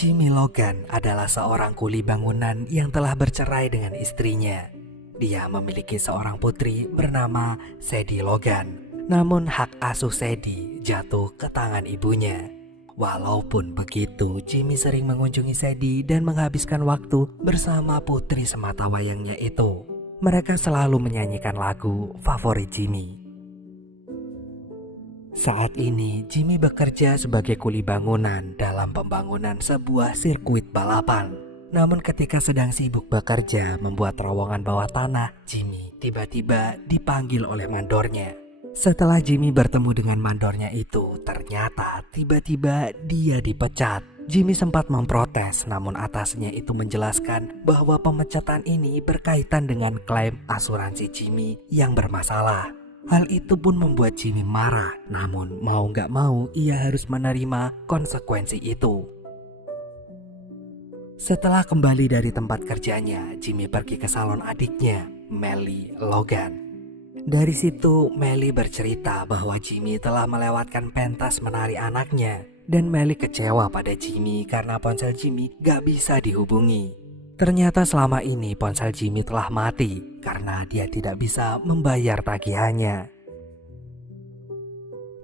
Jimmy Logan adalah seorang kuli bangunan yang telah bercerai dengan istrinya. Dia memiliki seorang putri bernama Sadie Logan. Namun hak asuh Sadie jatuh ke tangan ibunya. Walaupun begitu, Jimmy sering mengunjungi Sadie dan menghabiskan waktu bersama putri sematawayangnya itu. Mereka selalu menyanyikan lagu favorit Jimmy. Saat ini, Jimmy bekerja sebagai kuli bangunan dalam pembangunan sebuah sirkuit balapan. Namun ketika sedang sibuk bekerja membuat terowongan bawah tanah, Jimmy tiba-tiba dipanggil oleh mandornya. Setelah Jimmy bertemu dengan mandornya itu, ternyata tiba-tiba dia dipecat. Jimmy sempat memprotes, namun atasnya itu menjelaskan bahwa pemecatan ini berkaitan dengan klaim asuransi Jimmy yang bermasalah. Hal itu pun membuat Jimmy marah, namun mau gak mau ia harus menerima konsekuensi itu. Setelah kembali dari tempat kerjanya, Jimmy pergi ke salon adiknya, Melly Logan. Dari situ, Melly bercerita bahwa Jimmy telah melewatkan pentas menari anaknya, dan Melly kecewa pada Jimmy karena ponsel Jimmy gak bisa dihubungi. Ternyata selama ini ponsel Jimmy telah mati karena dia tidak bisa membayar tagihannya.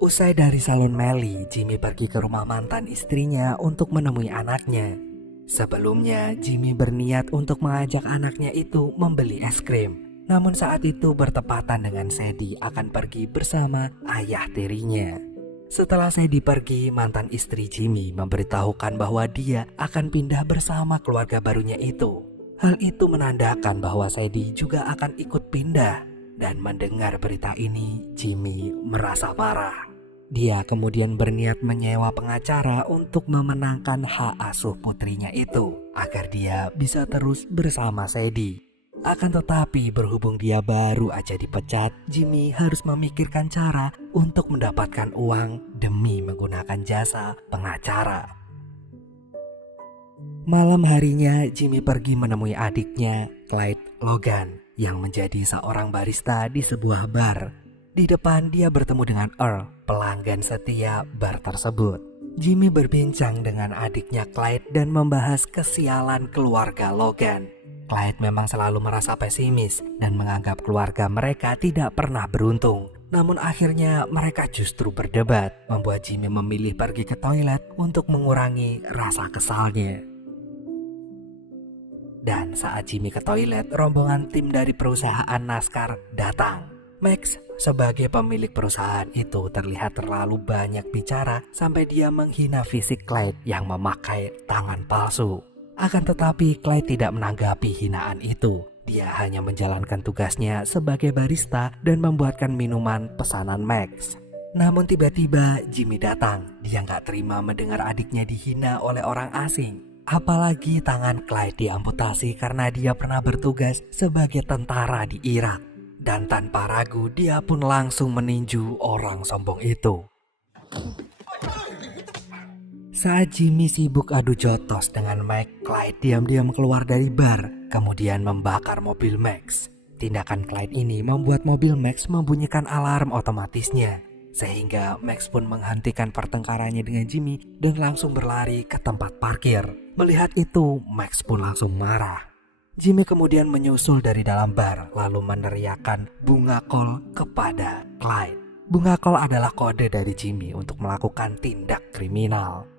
Usai dari salon Melly, Jimmy pergi ke rumah mantan istrinya untuk menemui anaknya. Sebelumnya, Jimmy berniat untuk mengajak anaknya itu membeli es krim. Namun saat itu bertepatan dengan Sadie akan pergi bersama ayah tirinya. Setelah Sadie pergi, mantan istri Jimmy memberitahukan bahwa dia akan pindah bersama keluarga barunya itu. Hal itu menandakan bahwa Sadie juga akan ikut pindah. Dan mendengar berita ini, Jimmy merasa marah. Dia kemudian berniat menyewa pengacara untuk memenangkan hak asuh putrinya itu, agar dia bisa terus bersama Sadie. Akan tetapi berhubung dia baru aja dipecat, Jimmy harus memikirkan cara untuk mendapatkan uang demi menggunakan jasa pengacara. Malam harinya, Jimmy pergi menemui adiknya, Clyde Logan, yang menjadi seorang barista di sebuah bar. Di depan dia bertemu dengan Earl, pelanggan setia bar tersebut. Jimmy berbincang dengan adiknya Clyde dan membahas kesialan keluarga Logan. Clyde memang selalu merasa pesimis dan menganggap keluarga mereka tidak pernah beruntung. Namun akhirnya mereka justru berdebat, membuat Jimmy memilih pergi ke toilet untuk mengurangi rasa kesalnya. Dan saat Jimmy ke toilet, rombongan tim dari perusahaan NASCAR datang. Max sebagai pemilik perusahaan itu terlihat terlalu banyak bicara sampai dia menghina fisik Clyde yang memakai tangan palsu. Akan tetapi Clyde tidak menanggapi hinaan itu. Dia hanya menjalankan tugasnya sebagai barista dan membuatkan minuman pesanan Max. Namun tiba-tiba Jimmy datang. Dia nggak terima mendengar adiknya dihina oleh orang asing. Apalagi tangan Clyde diamputasi karena dia pernah bertugas sebagai tentara di Irak. Dan tanpa ragu dia pun langsung meninju orang sombong itu. Saat Jimmy sibuk adu jotos dengan Mike, Clyde diam-diam keluar dari bar, kemudian membakar mobil Max. Tindakan Clyde ini membuat mobil Max membunyikan alarm otomatisnya, sehingga Max pun menghentikan pertengkarannya dengan Jimmy dan langsung berlari ke tempat parkir. Melihat itu, Max pun langsung marah. Jimmy kemudian menyusul dari dalam bar, lalu meneriakkan bunga kol kepada Clyde. Bunga kol adalah kode dari Jimmy untuk melakukan tindak kriminal.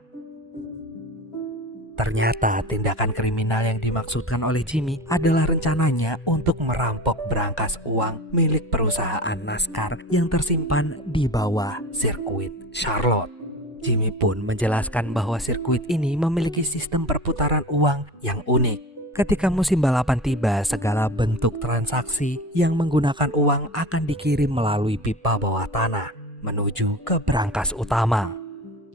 Ternyata tindakan kriminal yang dimaksudkan oleh Jimmy adalah rencananya untuk merampok berangkas uang milik perusahaan NASCAR yang tersimpan di bawah sirkuit Charlotte. Jimmy pun menjelaskan bahwa sirkuit ini memiliki sistem perputaran uang yang unik. Ketika musim balapan tiba, segala bentuk transaksi yang menggunakan uang akan dikirim melalui pipa bawah tanah menuju ke brankas utama.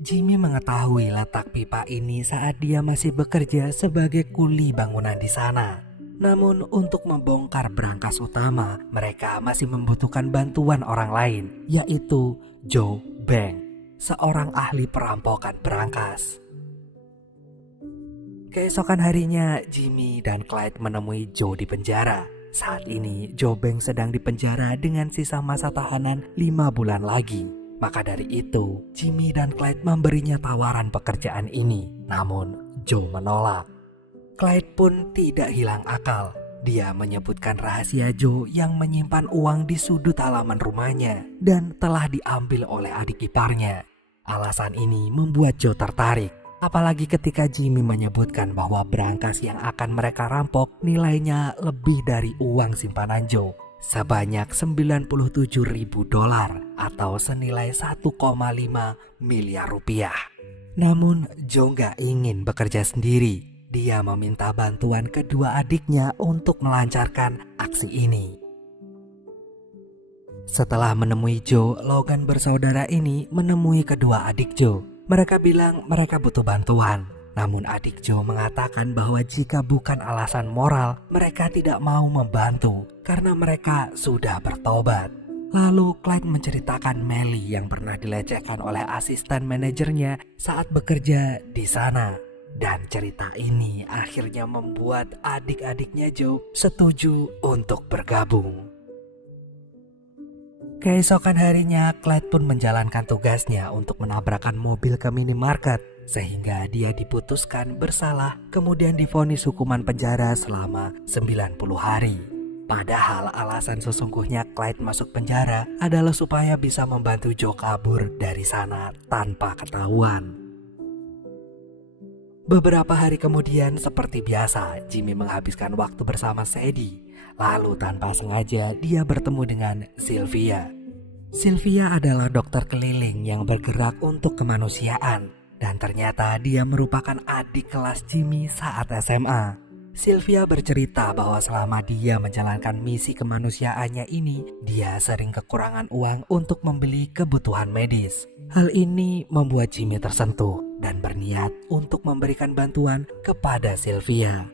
Jimmy mengetahui letak pipa ini saat dia masih bekerja sebagai kuli bangunan di sana. Namun untuk membongkar brankas utama, mereka masih membutuhkan bantuan orang lain, yaitu Joe Bank, seorang ahli perampokan brankas. Keesokan harinya, Jimmy dan Clyde menemui Joe di penjara. Saat ini, Joe Bank sedang dipenjara dengan sisa masa tahanan 5 bulan lagi. Maka dari itu, Jimmy dan Clyde memberinya tawaran pekerjaan ini. Namun, Joe menolak. Clyde pun tidak hilang akal. Dia menyebutkan rahasia Joe yang menyimpan uang di sudut halaman rumahnya dan telah diambil oleh adik iparnya. Alasan ini membuat Joe tertarik, apalagi ketika Jimmy menyebutkan bahwa berangkas yang akan mereka rampok nilainya lebih dari uang simpanan Joe, sebanyak $97.000 atau senilai 1,5 miliar rupiah. Namun Joe gak ingin bekerja sendiri. Dia meminta bantuan kedua adiknya untuk melancarkan aksi ini. Setelah menemui Joe, Logan bersaudara ini menemui kedua adik Joe. Mereka bilang mereka butuh bantuan. Namun adik Joe mengatakan bahwa jika bukan alasan moral, mereka tidak mau membantu karena mereka sudah bertobat. Lalu Clyde menceritakan Melly yang pernah dilecehkan oleh asisten manajernya saat bekerja di sana. Dan cerita ini akhirnya membuat adik-adiknya Joe setuju untuk bergabung. Keesokan harinya, Clyde pun menjalankan tugasnya untuk menabrakkan mobil ke minimarket, sehingga dia diputuskan bersalah kemudian divonis hukuman penjara selama 90 hari. Padahal alasan sesungguhnya Clyde masuk penjara adalah supaya bisa membantu Joe kabur dari sana tanpa ketahuan. Beberapa hari kemudian, seperti biasa, Jimmy menghabiskan waktu bersama Sadie. Lalu tanpa sengaja dia bertemu dengan Sylvia. Sylvia adalah dokter keliling yang bergerak untuk kemanusiaan. Dan ternyata dia merupakan adik kelas Jimmy saat SMA. Sylvia bercerita bahwa selama dia menjalankan misi kemanusiaannya ini, dia sering kekurangan uang untuk membeli kebutuhan medis. Hal ini membuat Jimmy tersentuh dan berniat untuk memberikan bantuan kepada Sylvia.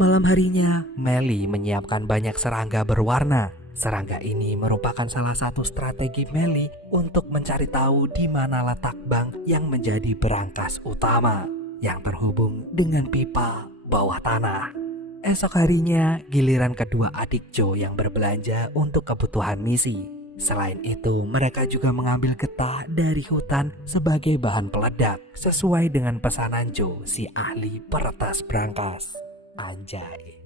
Malam harinya, Melly menyiapkan banyak serangga berwarna. Serangga ini merupakan salah satu strategi Melly untuk mencari tahu di mana letak bank yang menjadi berangkas utama yang terhubung dengan pipa bawah tanah. Esok harinya, giliran kedua adik Joe yang berbelanja untuk kebutuhan misi. Selain itu, mereka juga mengambil getah dari hutan sebagai bahan peledak sesuai dengan pesanan Joe, si ahli peretas berangkas. Anjay.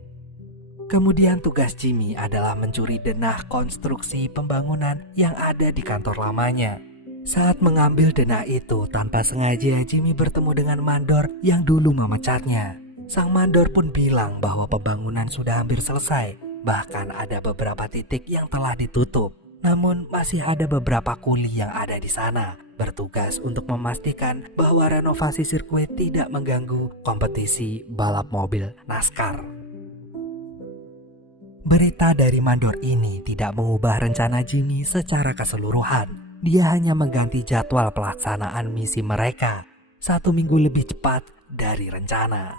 Kemudian tugas Jimmy adalah mencuri denah konstruksi pembangunan yang ada di kantor lamanya. Saat mengambil denah itu, tanpa sengaja Jimmy bertemu dengan mandor yang dulu memecatnya. Sang mandor pun bilang bahwa pembangunan sudah hampir selesai. Bahkan ada beberapa titik yang telah ditutup. Namun masih ada beberapa kuli yang ada di sana, bertugas untuk memastikan bahwa renovasi sirkuit tidak mengganggu kompetisi balap mobil NASCAR. Berita dari mandor ini tidak mengubah rencana Jimmy secara keseluruhan. Dia hanya mengganti jadwal pelaksanaan misi mereka 1 minggu lebih cepat dari rencana.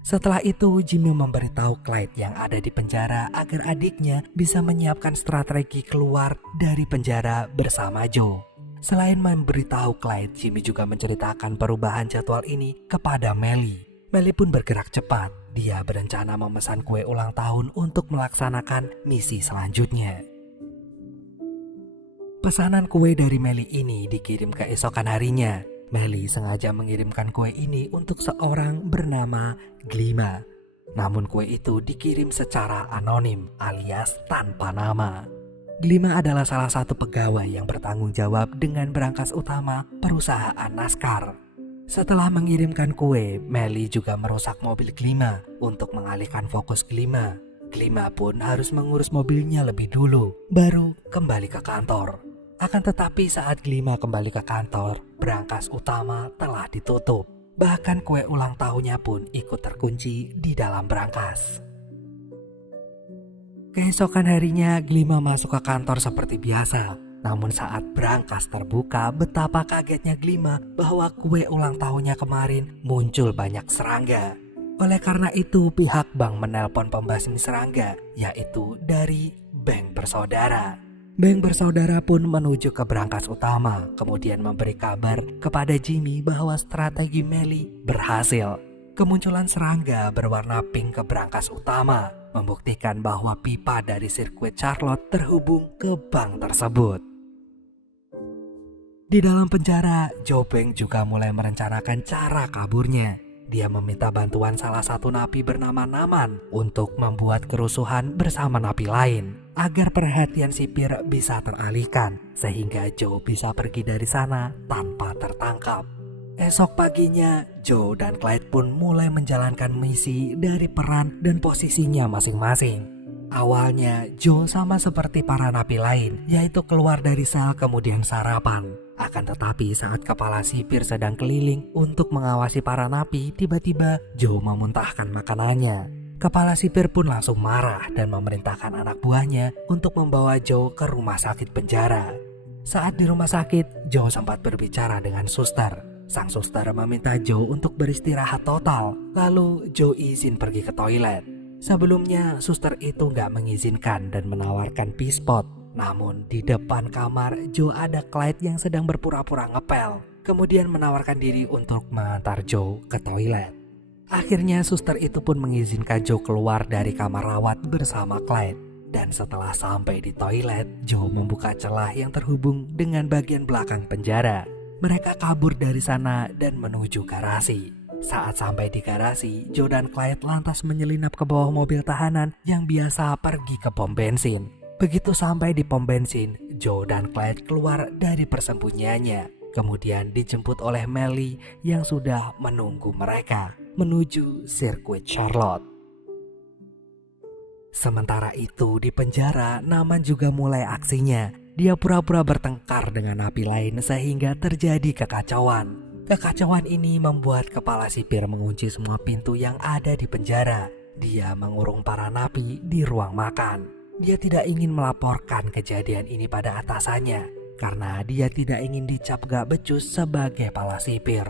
Setelah itu, Jimmy memberitahu Clyde yang ada di penjara agar adiknya bisa menyiapkan strategi keluar dari penjara bersama Joe. Selain memberitahu Clyde, Jimmy juga menceritakan perubahan jadwal ini kepada Melly. Melly pun bergerak cepat. Dia berencana memesan kue ulang tahun untuk melaksanakan misi selanjutnya. Pesanan kue dari Melly ini dikirim keesokan harinya. Melly sengaja mengirimkan kue ini untuk seorang bernama Glima. Namun kue itu dikirim secara anonim alias tanpa nama. Glima adalah salah satu pegawai yang bertanggung jawab dengan berangkas utama perusahaan NASCAR. Setelah mengirimkan kue, Melly juga merusak mobil Glima untuk mengalihkan fokus Glima. Glima pun harus mengurus mobilnya lebih dulu, baru kembali ke kantor. Akan tetapi saat Glima kembali ke kantor, berangkas utama telah ditutup. Bahkan kue ulang tahunnya pun ikut terkunci di dalam berangkas. Keesokan harinya, Glima masuk ke kantor seperti biasa. Namun saat berangkas terbuka, betapa kagetnya Glima bahwa kue ulang tahunnya kemarin muncul banyak serangga. Oleh karena itu, pihak bank menelpon pembasmi serangga, yaitu dari Bank Bersaudara. Bank Bersaudara pun menuju ke berangkas utama, kemudian memberi kabar kepada Jimmy bahwa strategi Melly berhasil. Kemunculan serangga berwarna pink ke berangkas utama, membuktikan bahwa pipa dari sirkuit Charlotte terhubung ke bank tersebut. Di dalam penjara, Joe Bank juga mulai merencanakan cara kaburnya. Dia meminta bantuan salah satu napi bernama Naman untuk membuat kerusuhan bersama napi lain agar perhatian sipir bisa teralihkan sehingga Joe bisa pergi dari sana tanpa tertangkap. Esok paginya, Joe dan Clyde pun mulai menjalankan misi dari peran dan posisinya masing-masing. Awalnya, Joe sama seperti para napi lain, yaitu keluar dari sel kemudian sarapan. Akan tetapi saat kepala sipir sedang keliling untuk mengawasi para napi, tiba-tiba Joe memuntahkan makanannya. Kepala sipir pun langsung marah dan memerintahkan anak buahnya untuk membawa Joe ke rumah sakit penjara. Saat di rumah sakit, Joe sempat berbicara dengan suster. Sang suster meminta Joe untuk beristirahat total, lalu Joe izin pergi ke toilet. Sebelumnya, suster itu gak mengizinkan dan menawarkan pispot. Namun di depan kamar, Joe ada Clyde yang sedang berpura-pura ngepel. Kemudian menawarkan diri untuk mengantar Joe ke toilet. Akhirnya suster itu pun mengizinkan Joe keluar dari kamar rawat bersama Clyde. Dan setelah sampai di toilet, Joe membuka celah yang terhubung dengan bagian belakang penjara. Mereka kabur dari sana dan menuju garasi. Saat sampai di garasi, Joe dan Clyde lantas menyelinap ke bawah mobil tahanan yang biasa pergi ke pom bensin. Begitu sampai di pom bensin, Joe dan Clyde keluar dari persembunyiannya. Kemudian dijemput oleh Melly yang sudah menunggu mereka menuju sirkuit Charlotte. Sementara itu di penjara, Naman juga mulai aksinya. Dia pura-pura bertengkar dengan napi lain sehingga terjadi kekacauan. Kekacauan ini membuat kepala sipir mengunci semua pintu yang ada di penjara. Dia mengurung para napi di ruang makan. Dia tidak ingin melaporkan kejadian ini pada atasannya karena dia tidak ingin dicap gak becus sebagai kepala sipir.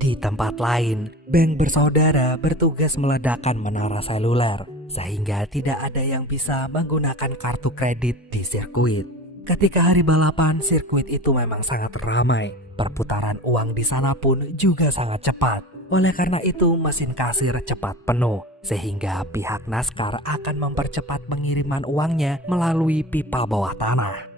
Di tempat lain, Bank bersaudara bertugas meledakkan menara seluler sehingga tidak ada yang bisa menggunakan kartu kredit di sirkuit. Ketika hari balapan, sirkuit itu memang sangat ramai. Perputaran uang di sana pun juga sangat cepat. Oleh karena itu, mesin kasir cepat penuh, sehingga pihak NASCAR akan mempercepat pengiriman uangnya melalui pipa bawah tanah.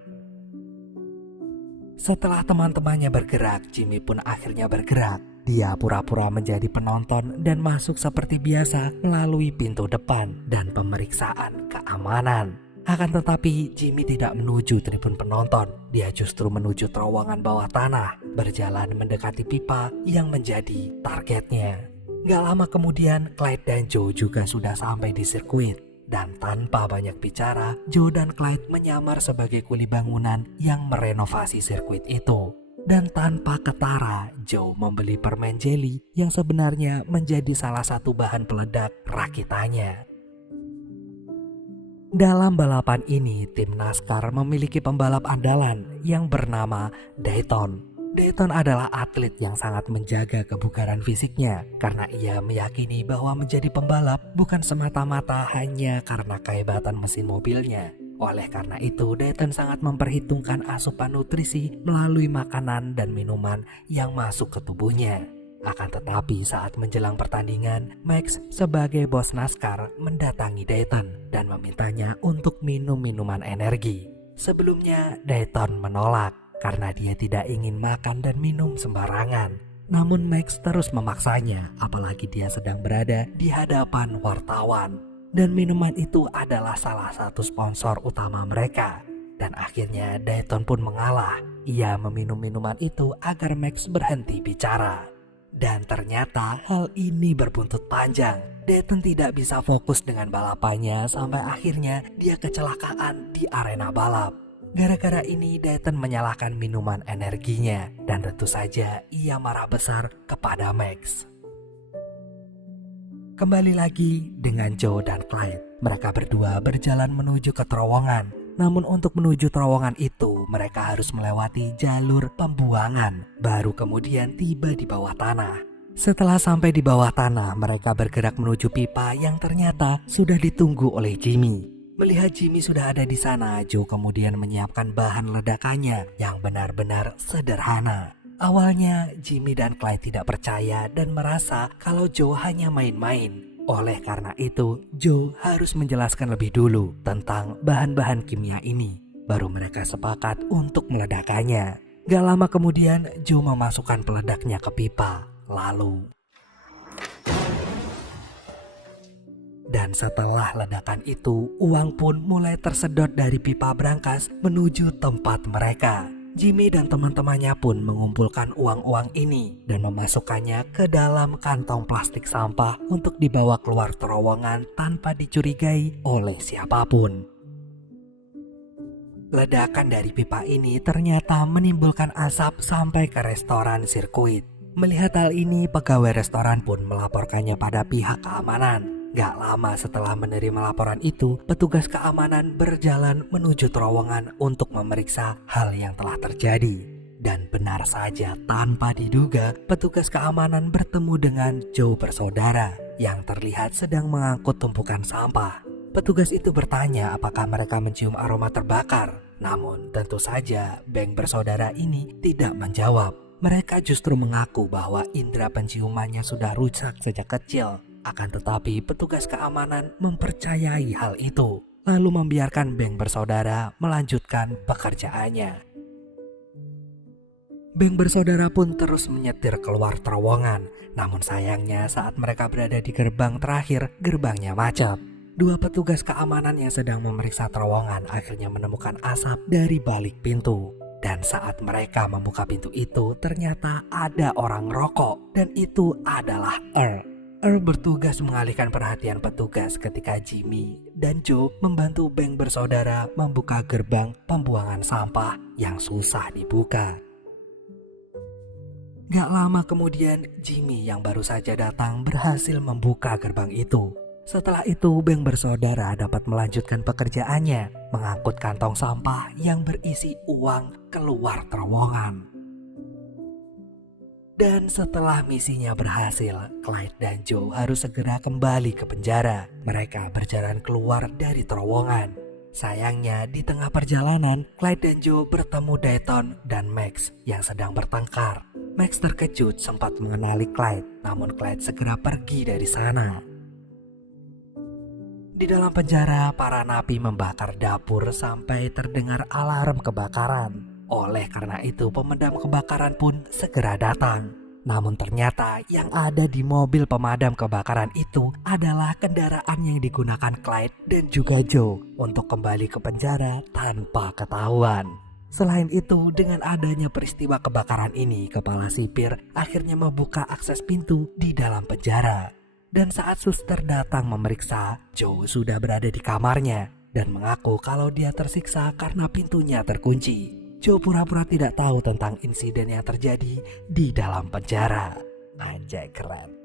Setelah teman-temannya bergerak, Jimmy pun akhirnya bergerak. Dia pura-pura menjadi penonton dan masuk seperti biasa melalui pintu depan dan pemeriksaan keamanan. Akan tetapi Jimmy tidak menuju tribun penonton. Dia justru menuju terowongan bawah tanah, berjalan mendekati pipa yang menjadi targetnya. Gak lama kemudian Clyde dan Joe juga sudah sampai di sirkuit. Dan tanpa banyak bicara, Joe dan Clyde menyamar sebagai kuli bangunan yang merenovasi sirkuit itu. Dan tanpa ketara, Joe membeli permen jelly yang sebenarnya menjadi salah satu bahan peledak rakitannya. Dalam balapan ini, tim NASCAR memiliki pembalap andalan yang bernama Dayton. Dayton adalah atlet yang sangat menjaga kebugaran fisiknya karena ia meyakini bahwa menjadi pembalap bukan semata-mata hanya karena kehebatan mesin mobilnya. Oleh karena itu, Dayton sangat memperhitungkan asupan nutrisi melalui makanan dan minuman yang masuk ke tubuhnya. Akan tetapi saat menjelang pertandingan, Max sebagai bos NASCAR mendatangi Dayton dan memintanya untuk minum minuman energi. Sebelumnya Dayton menolak karena dia tidak ingin makan dan minum sembarangan. Namun Max terus memaksanya, apalagi dia sedang berada di hadapan wartawan. Dan minuman itu adalah salah satu sponsor utama mereka. Dan akhirnya Dayton pun mengalah. Ia meminum minuman itu agar Max berhenti bicara. Dan ternyata hal ini berbuntut panjang. Dayton tidak bisa fokus dengan balapannya sampai akhirnya dia kecelakaan di arena balap. Gara-gara ini Dayton menyalahkan minuman energinya dan tentu saja ia marah besar kepada Max. Kembali lagi dengan Joe dan Clyde. Mereka berdua berjalan menuju ke terowongan. Namun untuk menuju terowongan itu mereka harus melewati jalur pembuangan, baru kemudian tiba di bawah tanah. Setelah sampai di bawah tanah, mereka bergerak menuju pipa yang ternyata sudah ditunggu oleh Jimmy. Melihat Jimmy sudah ada di sana, Joe kemudian menyiapkan bahan ledakannya yang benar-benar sederhana. Awalnya Jimmy dan Clyde tidak percaya dan merasa kalau Joe hanya main-main. Oleh karena itu, Joe harus menjelaskan lebih dulu tentang bahan-bahan kimia ini. Baru mereka sepakat untuk meledakannya. Gak lama kemudian Joe memasukkan peledaknya ke pipa. Lalu dan setelah ledakan itu, uang pun mulai tersedot dari pipa brankas menuju tempat mereka. Jimmy dan teman-temannya pun mengumpulkan uang-uang ini dan memasukkannya ke dalam kantong plastik sampah untuk dibawa keluar terowongan tanpa dicurigai oleh siapapun. Ledakan dari pipa ini ternyata menimbulkan asap sampai ke restoran sirkuit. Melihat hal ini, pegawai restoran pun melaporkannya pada pihak keamanan. Gak lama setelah menerima laporan itu, petugas keamanan berjalan menuju terowongan untuk memeriksa hal yang telah terjadi. Dan benar saja, tanpa diduga, petugas keamanan bertemu dengan Joe bersaudara yang terlihat sedang mengangkut tumpukan sampah. Petugas itu bertanya apakah mereka mencium aroma terbakar. Namun tentu saja Beng bersaudara ini tidak menjawab. Mereka justru mengaku bahwa indera penciumannya sudah rusak sejak kecil. Akan tetapi petugas keamanan mempercayai hal itu, lalu membiarkan Beng bersaudara melanjutkan pekerjaannya. Beng bersaudara pun terus menyetir keluar terowongan. Namun sayangnya saat mereka berada di gerbang terakhir, gerbangnya macet. Dua petugas keamanan yang sedang memeriksa terowongan akhirnya menemukan asap dari balik pintu. Dan saat mereka membuka pintu itu, ternyata ada orang rokok, dan itu adalah Earl. Earl bertugas mengalihkan perhatian petugas ketika Jimmy dan Joe membantu Beng bersaudara membuka gerbang pembuangan sampah yang susah dibuka. Gak lama kemudian, Jimmy yang baru saja datang berhasil membuka gerbang itu. Setelah itu, Beng bersaudara dapat melanjutkan pekerjaannya, mengangkut kantong sampah yang berisi uang keluar terowongan. Dan setelah misinya berhasil, Clyde dan Joe harus segera kembali ke penjara. Mereka berjalan keluar dari terowongan. Sayangnya di tengah perjalanan, Clyde dan Joe bertemu Dayton dan Max yang sedang bertengkar. Max terkejut sempat mengenali Clyde, namun Clyde segera pergi dari sana. Di dalam penjara, para napi membakar dapur sampai terdengar alarm kebakaran. Oleh karena itu, pemadam kebakaran pun segera datang. Namun ternyata yang ada di mobil pemadam kebakaran itu adalah kendaraan yang digunakan Clyde dan juga Joe untuk kembali ke penjara tanpa ketahuan. Selain itu, dengan adanya peristiwa kebakaran ini, kepala sipir akhirnya membuka akses pintu di dalam penjara. Dan saat suster datang memeriksa, Joe sudah berada di kamarnya dan mengaku kalau dia tersiksa karena pintunya terkunci. Joe pura-pura tidak tahu tentang insiden yang terjadi di dalam penjara. Anjay, keren.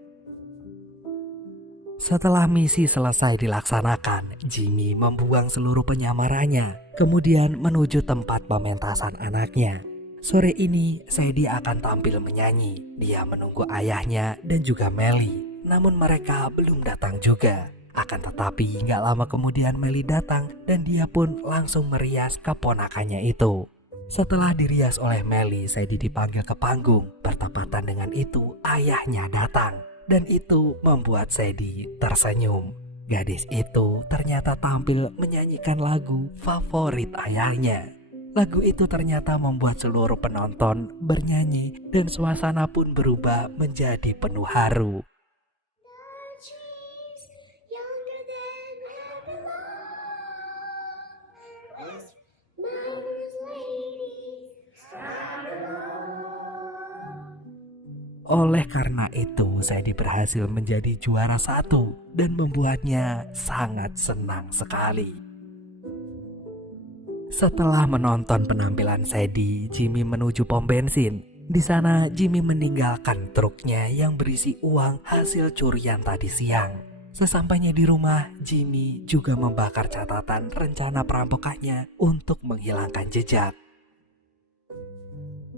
Setelah misi selesai dilaksanakan, Jimmy membuang seluruh penyamarannya, kemudian menuju tempat pementasan anaknya. Sore ini, Sadie akan tampil menyanyi. Dia menunggu ayahnya dan juga Melly, namun mereka belum datang juga. Akan tetapi, gak lama kemudian Melly datang dan dia pun langsung merias keponakannya itu. Setelah dirias oleh Melly, Sadie dipanggil ke panggung. Bertepatan dengan itu, ayahnya datang. Dan itu membuat Sadie tersenyum. Gadis itu ternyata tampil menyanyikan lagu favorit ayahnya. Lagu itu ternyata membuat seluruh penonton bernyanyi dan suasana pun berubah menjadi penuh haru. Oleh karena itu, Sadie berhasil menjadi juara 1 dan membuatnya sangat senang sekali. Setelah menonton penampilan Sadie, Jimmy menuju pom bensin. Di sana, Jimmy meninggalkan truknya yang berisi uang hasil curian tadi siang. Sesampainya di rumah, Jimmy juga membakar catatan rencana perampokannya untuk menghilangkan jejak.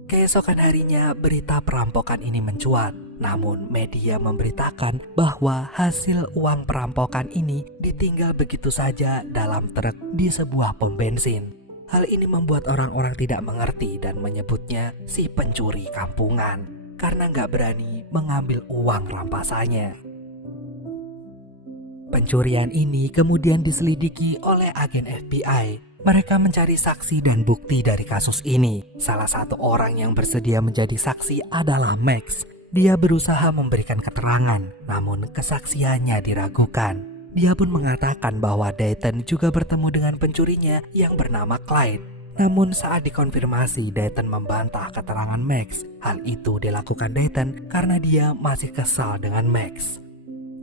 Keesokan harinya, berita perampokan ini mencuat. Namun media memberitakan bahwa hasil uang perampokan ini ditinggal begitu saja dalam truk di sebuah pom bensin. Hal ini membuat orang-orang tidak mengerti dan menyebutnya si pencuri kampungan karena nggak berani mengambil uang rampasannya. Pencurian ini kemudian diselidiki oleh agen FBI. Mereka mencari saksi dan bukti dari kasus ini. Salah satu orang yang bersedia menjadi saksi adalah Max. Dia berusaha memberikan keterangan, namun kesaksiannya diragukan. Dia pun mengatakan bahwa Dayton juga bertemu dengan pencurinya yang bernama Clyde. Namun saat dikonfirmasi, Dayton membantah keterangan Max. Hal itu dilakukan Dayton karena dia masih kesal dengan Max.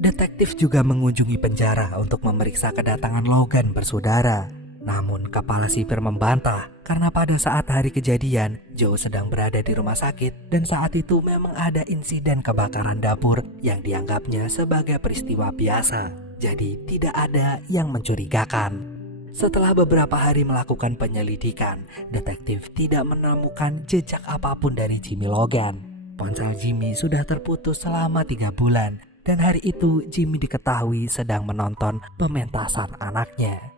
Detektif juga mengunjungi penjara untuk memeriksa kedatangan Logan bersaudara. Namun kepala sipir membantah karena pada saat hari kejadian, Joe sedang berada di rumah sakit dan saat itu memang ada insiden kebakaran dapur yang dianggapnya sebagai peristiwa biasa. Jadi tidak ada yang mencurigakan. Setelah beberapa hari melakukan penyelidikan, detektif tidak menemukan jejak apapun dari Jimmy Logan. Ponsel Jimmy sudah terputus selama 3 bulan dan hari itu Jimmy diketahui sedang menonton pementasan anaknya.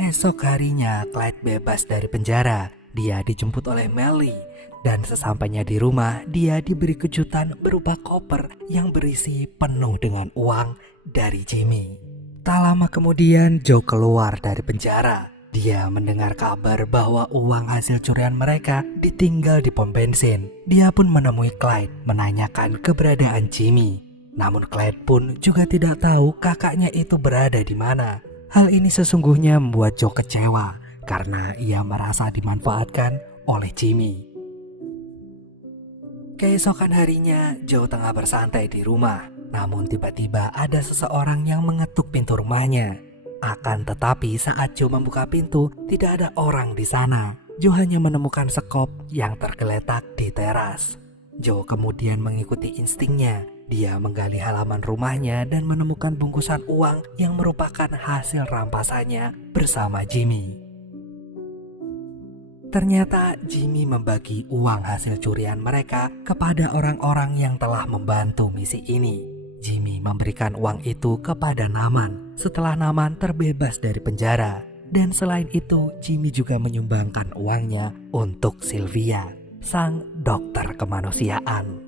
Esok harinya Clyde bebas dari penjara. Dia dijemput oleh Melly dan sesampainya di rumah dia diberi kejutan berupa koper yang berisi penuh dengan uang dari Jimmy. Tak lama kemudian Joe keluar dari penjara. Dia mendengar kabar bahwa uang hasil curian mereka ditinggal di pom bensin. Dia pun menemui Clyde menanyakan keberadaan Jimmy. Namun Clyde pun juga tidak tahu kakaknya itu berada di mana. Hal ini sesungguhnya membuat Joe kecewa karena ia merasa dimanfaatkan oleh Jimmy. Keesokan harinya, Joe tengah bersantai di rumah. Namun tiba-tiba ada seseorang yang mengetuk pintu rumahnya. Akan tetapi saat Joe membuka pintu, tidak ada orang di sana. Joe hanya menemukan sekop yang tergeletak di teras. Joe kemudian mengikuti instingnya. Dia menggali halaman rumahnya dan menemukan bungkusan uang yang merupakan hasil rampasannya bersama Jimmy. Ternyata Jimmy membagi uang hasil curian mereka kepada orang-orang yang telah membantu misi ini. Jimmy memberikan uang itu kepada Naman setelah Naman terbebas dari penjara. Dan selain itu, Jimmy juga menyumbangkan uangnya untuk Sylvia, sang dokter kemanusiaan.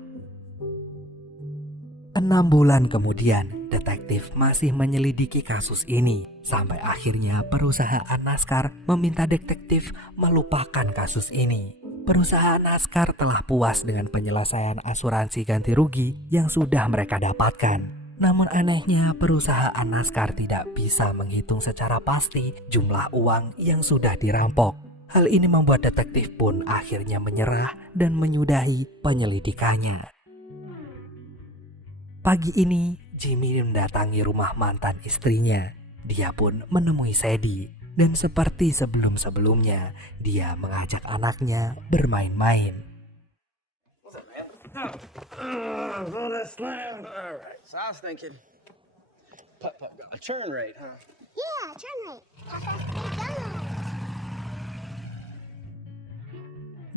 6 bulan kemudian, detektif masih menyelidiki kasus ini. Sampai akhirnya perusahaan NASCAR meminta detektif melupakan kasus ini. Perusahaan NASCAR telah puas dengan penyelesaian asuransi ganti rugi yang sudah mereka dapatkan. Namun anehnya perusahaan NASCAR tidak bisa menghitung secara pasti jumlah uang yang sudah dirampok. Hal ini membuat detektif pun akhirnya menyerah dan menyudahi penyelidikannya. Pagi ini, Jimmy mendatangi rumah mantan istrinya. Dia pun menemui Sadie. Dan seperti sebelum-sebelumnya, dia mengajak anaknya bermain-main. What's up, man? Oh, that's slam. All right, so I was thinking, putt-putt, a turn rate, huh? Yeah, turn right. McDonald's.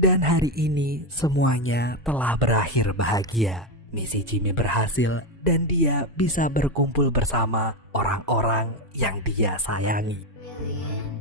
Dan hari ini semuanya telah berakhir bahagia. Misi Jimmy berhasil dan dia bisa berkumpul bersama orang-orang yang dia sayangi. Really?